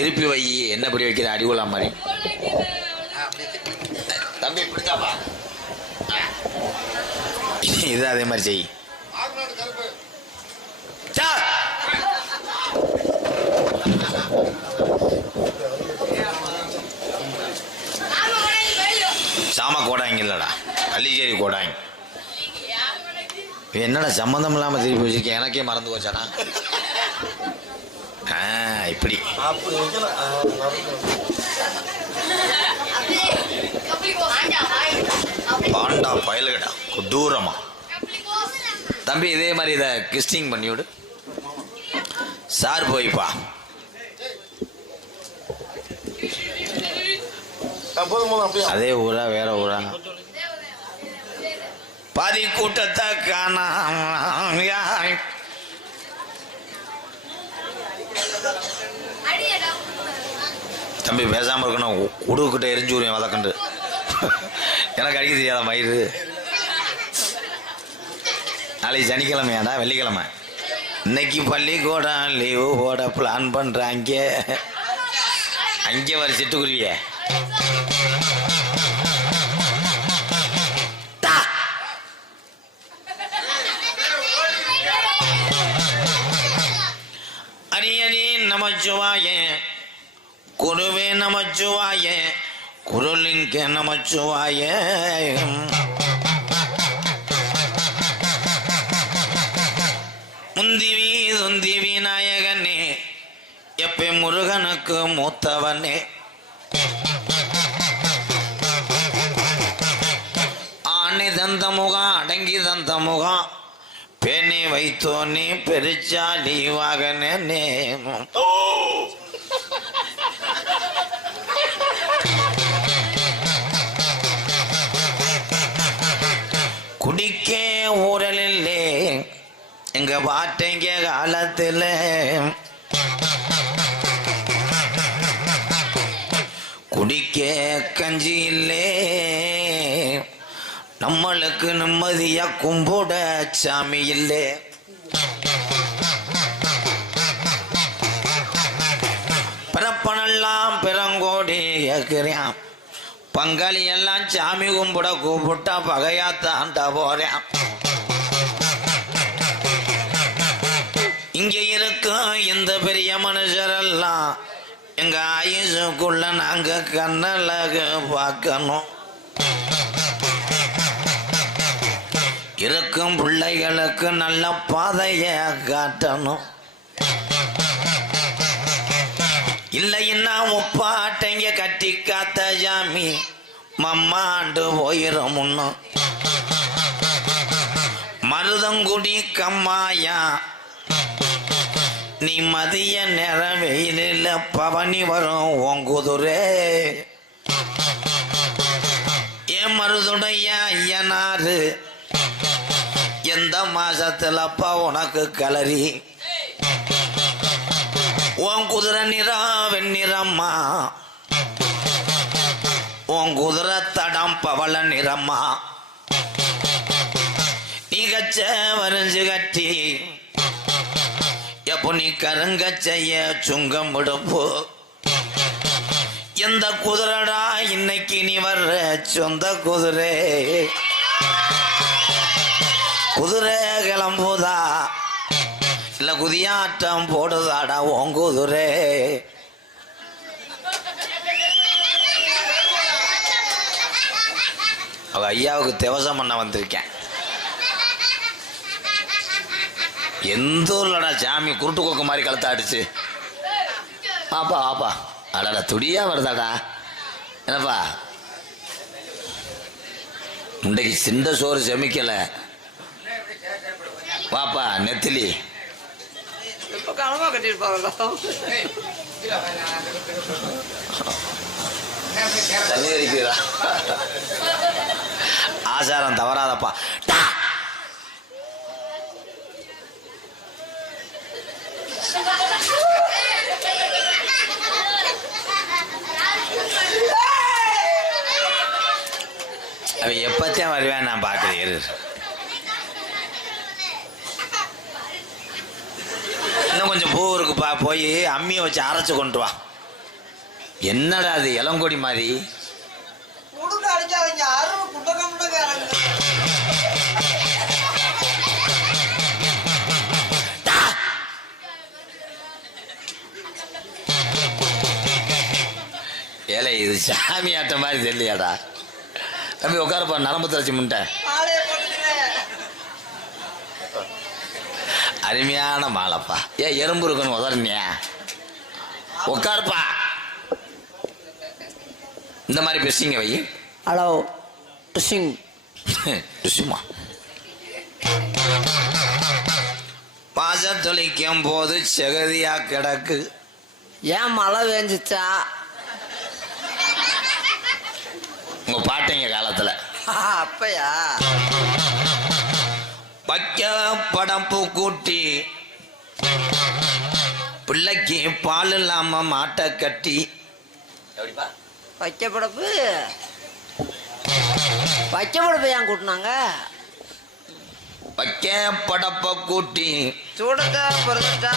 திருப்பி வை. என்ன படி வைக்கிற? அடிகுலா மாதிரி. தம்பி இது அதே மாதிரி செய். சாம கோடாங்க இல்லடா. அள்ளிச்சேரி கோடாங்க என்னடா சம்மந்தம் இல்லாமல் திருப்பி வச்சிருக்கேன் எனக்கே மறந்து போச்சாடா. இப்படி. ஆ, பாண்டா பயலுகடா கொடூரமா. தம்பி இதே மாதிரி இதை கிஸ்டிங் பண்ணிவிடு சார் போய்ப்பா அதே ஊரா வேற ஊரா. பாதி கூட்டத்தை காணாம். தம்பி பேசாமல் இருக்கணும். உடுக்கிட்ட எரிஞ்சு விடுவேன் வதக்கண்டு. எனக்கு அடிக்க தெரியாத மயிறு. நாளைக்கு சனிக்கிழமையாடா வெள்ளிக்கிழமை. இன்னைக்கு பள்ளிக்கூடம் லீவு போட பிளான் பண்ணுறாங்க அங்கே. வர சிட்டுக்குருவியே. அடி நமச்சுவாயே குருவே நமச்சுவாய குருலிங்க நமச்சுவாய. முந்திவி துந்திவி நாயகனே எப்பே முருகனுக்கு மூத்தவனே. ஆணி தந்த முகம் அடங்கி தந்த முகம் பெண்ணை வைத்தோனே பெருச்சாலி வாகனே குடிக்கே ஊரலில்லே எங்க பாட்டைங்க காலத்தில். குடிக்க கஞ்சி இல்லே நம்மளுக்கு நிம்மதியா கும்போட சாமி இல்லே பிறப்பனெல்லாம் பிறங்கோடி ஏற்கிறான் பங்காளி எல்லாம் சாமி கும்பிட கூப்பிட்டா பகையாத்தாண்டா போறேன் இங்க இருக்கும் இந்த பெரிய மனுஷரெல்லாம்? எங்க ஆயுசுக்குள்ள நாங்க கண்ணழக பார்க்கணும். இருக்கும் பிள்ளைகளுக்கு நல்ல பாதைய காட்டணும். இல்லைன்னா முப்பாட்டைங்க கட்டி காத்த ஜாமி மம்மாண்டு போயிரும் முன்னும் மருதங்குடி கம்மாயா. நீ மதிய நேர வெயிலில் பவனி வரும் உங்குதுரே ஏன் மருதுடைய ஐயனாரு எந்த மாசத்துலப்பா உனக்கு கலரி? உன் குதிரை நிறா வெண்ணிறம்மா. உன் குதிரை தடம் பவள நிறம்மா. நீ கச்ச வரைஞ்சு கட்டி எப்போ நீ கருங்க செய்ய சுங்கம் விடுப்பு? எந்த குதிரடா இன்னைக்கு நீ வர்ற சொந்த குதிரை? குதிரை கிளம்புதா? நல்ல குதியாட்டம் போடுதாடா உன் குதிரை. அவ ஐயாவுக்கு தேவசம் பண்ண வந்திருக்கேன். எந்த ஊர்லடா சாமி குருட்டு கொக்கு மாதிரி கழுத்தாடிச்சு? ஆப்பா வாப்பா. அடடா துடியா வருதாடா. என்னப்பா? இன்றைக்கு சிந்த சோறு செமிக்கலை. வாப்பா நெத்திலி. இப்ப கனவா கட்டியிருப்பாங்களா தண்ணி அடிக்கிறா ஆசாரம் தவறாதப்பா டா! அவன் எப்பத்தான் வருவேன் நான் பார்க்குறேன் இரு. இன்னும் கொஞ்சம் பூ இருக்குப்பா போய் அம்மியை வச்சு அரைச்சு கொண்டு வா. என்னடா அது இளங்கொடி மாதிரி? ஏலே இது சாமி ஆட்ட மாதிரி தெரியலையாடா. தம்பி உட்காரப்பா நரம்பு தரச்சி முன்ட்ட அருமையான மாலைப்பா. ஏன் எறும்பு இருக்குன்னு உதறனியா. உட்காருப்பா. இந்த மாதிரி பேசிங்க வை. ஹலோ சிங் சும்மா பாச தொலைக்கும் போது செகதியா கிடக்கு. ஏன் மழை வேஞ்சிச்சா உங்க பாட்டைங்க காலத்துல. அப்பயா? வைக்க படப்பு கூட்டி பிள்ளைக்கு பால் இல்லாம மாட்டை கட்டி. எப்படிப்பா? வைக்க படப்பு? வைக்க படப்பு ஏன் கூட்டினாங்க? வைக்க படப்ப கூட்டி. சூடத்தா பிறந்தா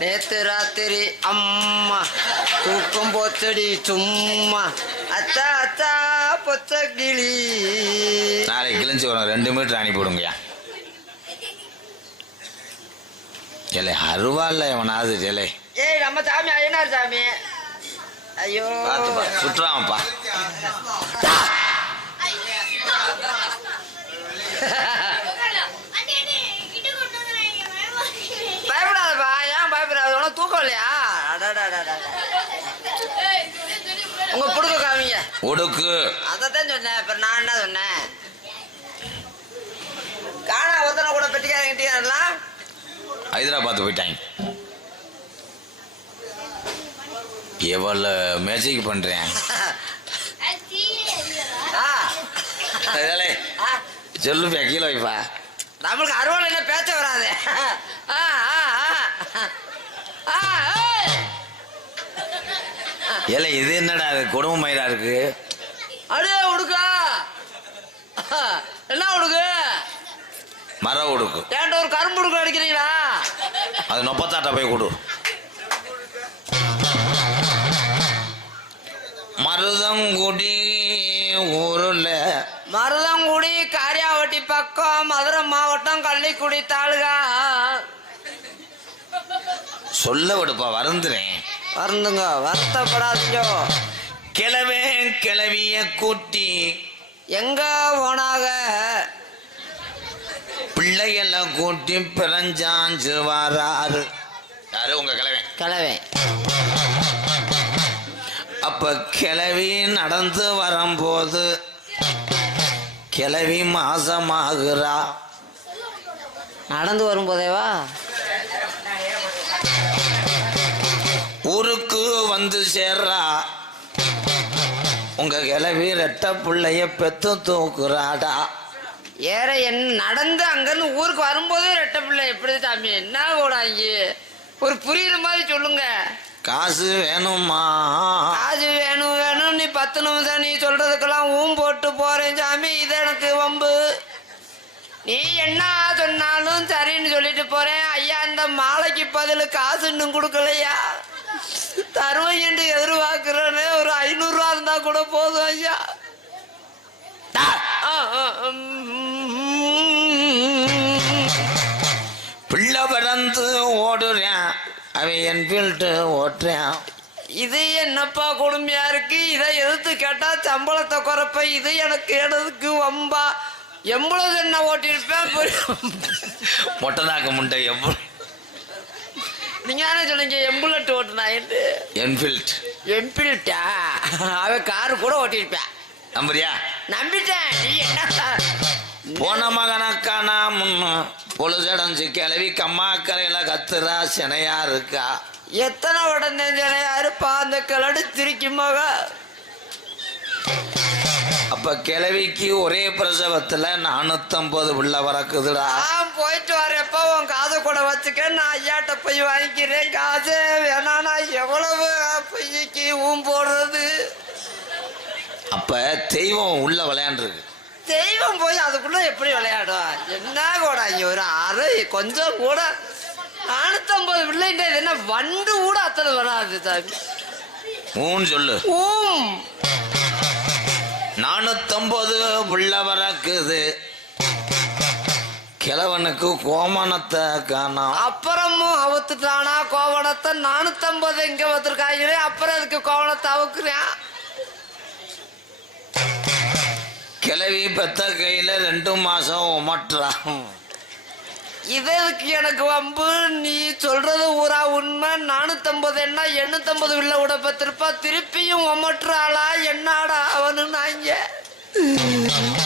நேத்து ராத்திரி அம்மா தூக்கம் போச்சடி சும்மா. அத்தா அத்தா பொச்ச கிளி நாளைக்கு கிழிஞ்சு வரும். ரெண்டு மீட்டர் அனுப்பி விடுங்கய்யா. ஏலே அருவாள்ல எவனாவது ஏலே ஏய் நம்ம சாமி ஐயனார் சாமி. ஐயோ. பார்த்துப்பா சுற்றுறான்ப்பா பயப்படாதப்பா ஏன் அடடடடட. உங்க புடுக்க காமிங்க. உடுக்கு அதைத்தான் சொன்னேன். இப்ப நான் என்ன சொன்னேன்? காணா ஒருத்தனை கூட பெட்டிக்காரங்க கிட்டியாரலாம் ஹைதராபாத் போயிட்டாங்க. எவ்வளோ மேஜிக் பண்றேன். சொல்லுப்பா கீழே வைப்பா. நம்மளுக்கு என்ன பேச்ச வராது. ஏலே இது என்னடா அது குடும்ப மயிரா இருக்கு. அடே உடுக்கா. என்ன உடுக்கு? மர உடுக்கு. ஏன்ட்ட ஒரு கரும்பு உடுக்கு அடிக்கிறீங்களா? அது நொப்பத்தாட்ட போய் கொடு. மருதங்குடி ஊருல. மருதங்குடி காரியாவட்டி பக்கம் மதுரை மாவட்டம் கள்ளிக்குடி தாலுகா. சொல்ல விடுப்பா வருந்துறேன். வருந்துங்க வருத்தப்படாதீங்க. கிளவே கிளவிய கூட்டி எங்க போனாக? பிள்ளைகளை கூட்டி பிறஞ்சாஞ்சு வாராரு யாரு? உங்க கிளவே கிளவே அப்ப கிளவி நடந்து வரும்போது கிளவி மாசமாகுறா. நடந்து வரும்போதேவா? வந்து சேர்றா. உங்க கிளவி ரெட்ட பிள்ளைய பெத்து தூக்குறாடா. ஏற என் நடந்து அங்கிருந்து ஊருக்கு வரும்போதே ரெட்டை பிள்ளை எப்படி சாமி? என்ன கூடாங்க ஒரு புரியுற மாதிரி சொல்லுங்க. காசு வேணுமா? காசு வேணும் வேணும். நீ பத்து நிமிஷம் நீ சொல்றதுக்கெல்லாம் ஊம் போட்டு போறேன் சாமி. இது எனக்கு வம்பு. நீ என்ன சொன்னாலும் சரின்னு சொல்லிட்டு போறேன். ஐயா இந்த மாலைக்கு பதில் காசு இன்னும் கொடுக்கலையா? தருவேன் என்று எதிர்பார்க்கிறேன்னு ஒரு ஐநூறு ரூபா இருந்தா கூட போதும் ஐயா. பிள்ளை பிறந்து ஓடுறேன். அவன் என் ஃபீல்டு ஓட்டுறான். இது என்னப்பா கொடுமையா இருக்கு? இதை எதிர்த்து கேட்டா சம்பளத்தை குறைப்ப இது எனக்கு எடுதுக்கு வம்பா. எவ்வளவு என்ன ஓட்டியிருப்பேன். மொட்டை நாக்கு முண்டை எவ்வளோ நீங்க சொன்னீங்க எம்புலட் என்ஃபீல்ட் எம்பிலிட்டா அவன் காரு கூட ஓட்டியிருப்பேன் நம்புறியா? நம்பிட்டேன். நீ என்ன? போன மகனக்கானா முன்ன. பொழுதடைஞ்சு கிளவி கம்மாக்கரையில கத்துறா சினையா இருக்கா? எத்தனை உடனே இருப்பா? அந்த கிளடு திருக்கி மக. அப்ப கிளவிக்கு ஒரே பிரசவத்துல நானூத்தம்பது உள்ள வரக்குதுடா. போயிட்டு வரப்ப உன் காதை கூட வச்சுக்க நான் ஐயாட்ட போய் வாங்கிக்கிறேன். காசு வேணா நான் எவ்வளவு பொய்க்கு ஊம் போடுறது? அப்ப தெய்வம் உள்ள விளையாண்டுருக்கு. தெய்வம் போய் அதுக்குள்ள எப்படி விளையாடும்? என்ன கூட இங்க ஒரு அரை கொஞ்சம் கூட. நானூத்தம்பது பிள்ளைன்ற இது என்ன வண்டு கூட அத்தனை வராது சாமி. ஊன்னு சொல்லு. ஊம். நானூத்தம்பது புள்ள வரக்குது கிழவனுக்கு கோமணத்தை காணோம். அப்புறமும் அவுத்துட்டானா? கோவணத்தை நானூத்தம்பது இங்க வந்திருக்காங்களே அப்புறம் அதுக்கு கோவணத்தை அவுக்குறேன் கிழவி பெத்த கையில ரெண்டு மாசம் உமட்டுறான். இதற்கு எனக்கு வம்பு. நீ சொல்றது ஊரா உண்மை. நானூத்தம்பது என்ன? எண்ணூத்தம்பது உள்ள உடப்பத்திருப்பா. திருப்பியும் ஒமட்டுறாளா என்னடா அவனு நாங்க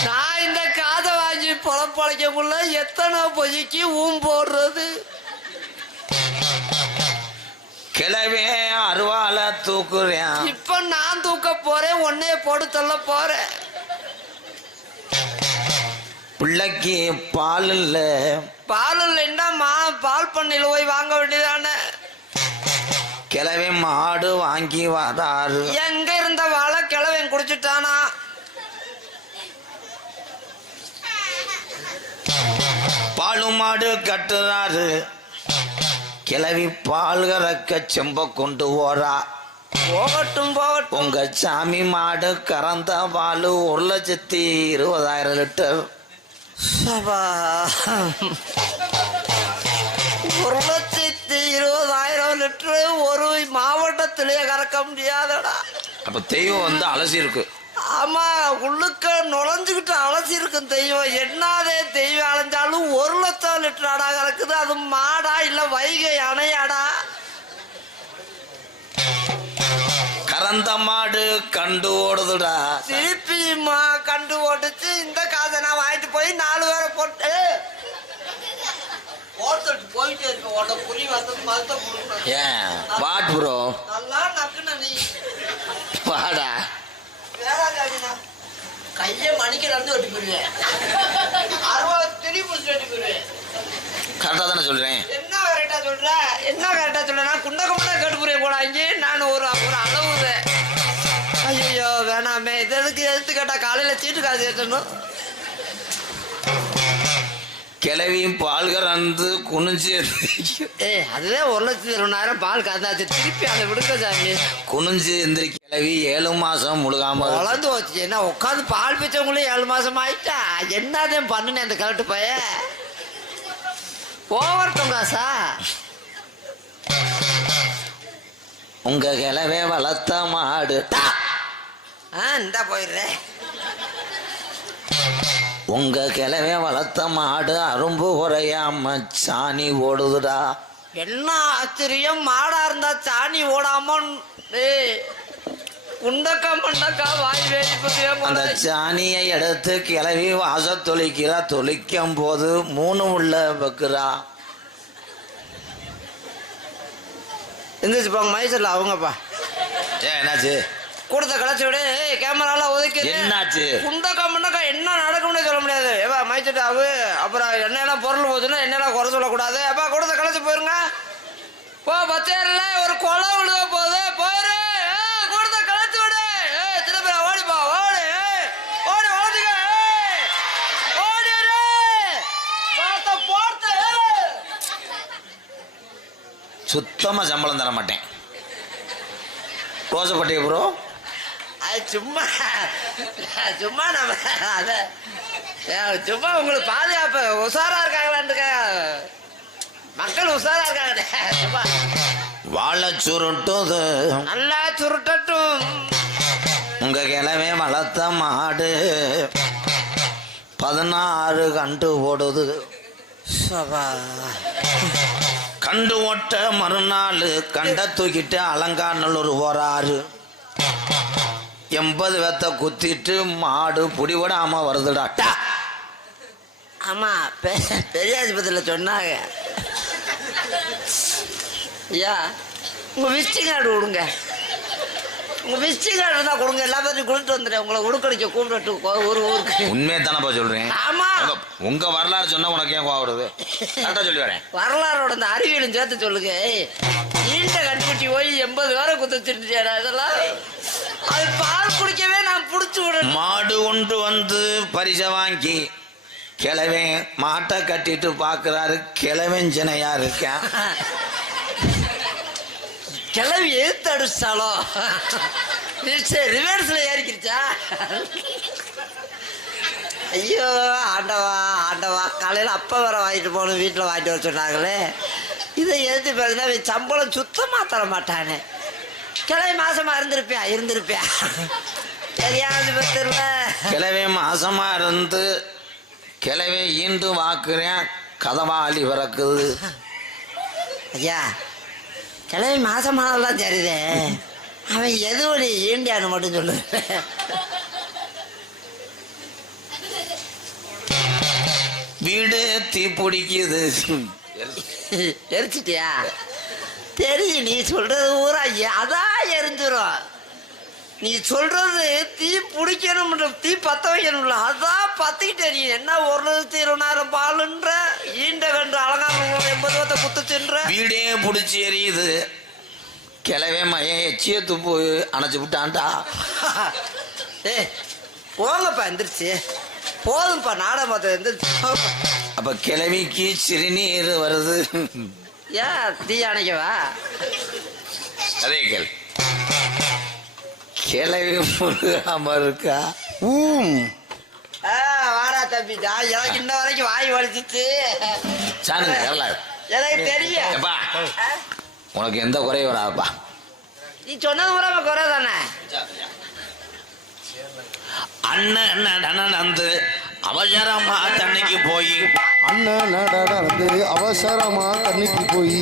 நான் இந்த காதை வாங்கி பொழப்பழைக்கக்குள்ள எத்தனை பொய்க்கு ஊம் போடுறது? கிழவே அருவால தூக்குறேன். இப்ப நான் தூக்க போறேன். உன்னைய போட்டு தள்ள போறேன். பிள்ளைக்கு பால் இல்ல பால் இல்லைன்னா மா பால் பண்ணையில போய் வாங்க வேண்டியதானே. கிழவே மாடு வாங்கி வராரு எங்க இருந்த வாழை கிழவன் குடிச்சிட்டானா? பாலு மாடு கட்டுறாரு. கிழவி பால் கறக்க செம்ப கொண்டு போறா. போகட்டும் போகட்டும். உங்க சாமி மாடு கறந்த பால் ஒரு லட்சத்தி இருபதாயிரம் லிட்டர். ஒரு லட்சத்தி இருபதாயிரம் லிட்டரு ஒரு மாவட்டத்திலேயே கறக்க முடியாதடா. அப்ப தெய்வம் வந்து அலசி இருக்கு. ஆமா உள்ளுக்க நுழைஞ்சுக்கிட்டு அலசி இருக்கும் தெய்வம். என்னதே தெய்வம் அலைஞ்சாலும் ஒரு லட்சம் லிட்டர் அடா கறக்குது. அது மாடா இல்ல வைகை அணையாடா. கறந்த மாடு கண்டு ஓடுதுடா. திருப்பியுமா கண்டு ஓட்டுச்சு. இந்த காசை நான் வாங்கிட்டு போய் நாலு பேரை போட்டு போட்டுட்டு போயிட்டே இருக்க உட புலி வந்து மருத்த ஏன்? வாட் ப்ரோ நல்லா நக்குன நீ. வாடா. வேறாங்க கையை மணிக்கு நடந்து வெட்டி போயிருவேன் அறுபது திரி பிடிச்சி வெட்டி போயிருவேன் கரெக்டா தானே சொல்றேன். என்ன கரெக்டா சொல்ற? என்ன கரெக்டா சொல்ற நான் குண்ட குண்டா கேட்டு போறேன் கூட இங்கே. நான் ஒரு ஒரு எதுக்கு கேட்டா காலையில சீட்டு காசு கட்டணும் கிளவி பால் கறந்து குனிஞ்சு ஏய் அதுவே ஒரு லட்சத்தி இருபதாயிரம் பால் காத்தாச்சு. திருப்பி அதை விடுங்க சாமி. குனிஞ்சு எந்திரி கிளவி ஏழு மாசம் முழுகாம. வளர்ந்து போச்சு. என்ன உட்காந்து பால் பிச்சவங்களே ஏழு மாசம் ஆயிட்டா? என்னதான் பண்ணுனேன் அந்த கரெக்டு பைய? ஓவர்ட்டும் காசா உங்க கிளவே வளர்த்த மாடு! ஆ இந்தா போயிடுறேன் உங்க கிளவே வளர்த்த மாடு அரும்பு குறையாம சாணி ஓடுதுடா. என்ன ஆச்சரியம்? மாடா இருந்தா சாணி ஓடாம அந்த சாணியை எடுத்து கிளவி வாச தொளிக்கிறா தொளிக்கும் போது மூணு உள்ள வைக்கிறா. எந்திரிச்சு போங்க மைசூர்ல அவங்கப்பா. ஏ என்னாச்சு? கூடத்த களைச்சு விடு. கேமராலாம் ஒதுக்கி என்னாச்சு? குண்டக்கா மண்டக்கா என்ன நடக்கும்னே சொல்ல முடியாது. ஏப்பா மைச்சிட்டு அவு அப்புறம் என்னெல்லாம் பொருள் போச்சுன்னா என்னெல்லாம் குறை சொல்லக்கூடாது. ஏப்பா கூடத்த களைச்சு போயிருங்க. போ பச்சையில ஒரு கொலை விழுத போகுது. போயிரு. கூடத்த களைச்சு விடு. பேர் ஓடிப்பா ஓடு ஓடி. வளர்த்துக்க ஓடிரு பார்த்த போர்த்து ஏய். சுத்தமா சம்பளம் தர மாட்டேன் ரோசப்பட்டிய ப்ரோ அது சும்மா சும்மா நம்ம அத சும்மா உங்களுக்கு பாதுகாப்பு உஷாரா இருக்காங்களான்ட்டுக்க மக்கள் உஷாரா இருக்காங்க சும்மா. வாழை சுருட்டுது. நல்லா சுருட்டட்டும். உங்க கிளவே வளர்த்த மாடு பதினாறு கண்டு ஓடுது. சபா. கண்டு ஓட்ட மறுநாள் கண்ட தூக்கிட்டு அலங்காநல்லூர் போறாரு. எண்பது வெத்த குத்திட்டு மாடு புடிவிடாம வருதுடா. டா! ஆமா பெ- பெரியாஸ்பத்திரியில் சொன்னாங்க. ஐயா உங்க விசிட்டிங் கார்டு கொடுங்க. உங்க விசிட்டிங் கார்டு இருந்தா கொடுங்க எல்லா பேரையும் கொடுத்துட்டு வந்துடுறேன். உங்களை உடுக்கடிக்க கூப்பிட்டு ஒரு ஊருக்கு. உண்மையை தானப்பா சொல்றேன் ஆமா உங்க- வரலாறு சொன்னா உனக்கு ஏன் கோவம் வருது? கரெக்டா சொல்லி வரேன். வரலாறோட இந்த அறிவியலும் சேர்த்து சொல்லுங்க. ஈண்ட கண்டுபிடி போய் எண்பது பேரை குத்துச்சிருந்துச்சேடா இதெல்லாம்? அது பால் குடிக்கவே நான் புடிச்சு விடணும். மாடு கொண்டு வந்து பரிசை வாங்கி கிழவன் மாட்டை கட்டிட்டு பாக்குறாரு கிழவன் சினையா இருக்கேன். கிளவி அடிச்சாலோ? ரிவர்ஸ்ல ஏறிக்கிருச்சா ஐயோ ஆண்டவா ஆண்டவா காலையில் அப்பா வர வாங்கிட்டு போகணும் வீட்டில் வாங்கிட்டு வர சொன்னாங்களே. இதை பேசுனா இவன் சம்பளம் சுத்தமாக தர மாட்டானே கிளவி மாசமா இருந்திருப்பியா? இருந்திருப்பியா? தெரியாது தெரியல கிழவன் மாசமா இருந்து கிழவன் ஈண்டு வாக்குறேன். கதவாளி பிறக்குது ஐயா கிளவி மாசமானதெல்லாம் தெரியுதே. அவன் எது ஒரு ஈண்டியான்னு மட்டும் சொல்லு வீடு தீ பிடிக்குது. எரிச்சிட்டியா? தெரியும் நீ சொல்றது ஊரா அதான் எரிஞ்சிரும். நீ சொல்றது தீ பிடிக்கணும் தீ பத்த வைக்கணும்ல அதான் பத்திக்கிட்டே நீ என்ன ஒரு லட்சத்தி இருபதாயிரம் பாலுன்ற ஈண்ட கண்டு அலங்காரம் எண்பது ரூபத்தை குத்துச்சுன்ற. வீடே பிடிச்சி எரியுது. கிழவன் மையன் எச்சிய துப்பு அணைச்சு விட்டான்டா. ஏ போங்கப்பா எந்திரிச்சு. போதும்ப்பா நாடகத்தை எந்திரிச்சு. அப்ப கிழவிக்கு சிறுநீர் வருது. ஏன் தீ அணைக்கவா அதே கேள். கிழவி முழுகாம இருக்கா? ஊம். ஆ, வாடா தம்பி நான் எனக்கு இன்ன வரைக்கும் வாய் வலிச்சிச்சு. சாணுங்க வரல எனக்கு தெரியும். எப்பா ஆ, உனக்கு எந்த குறையும் வராதுப்பா. நீ சொன்னது குறை தானே? அண்ணன் நடந்து அவசரமா தண்ணிக்கு போய் அண்ணன் நடந்து அவசரமா தண்ணிக்கு போய்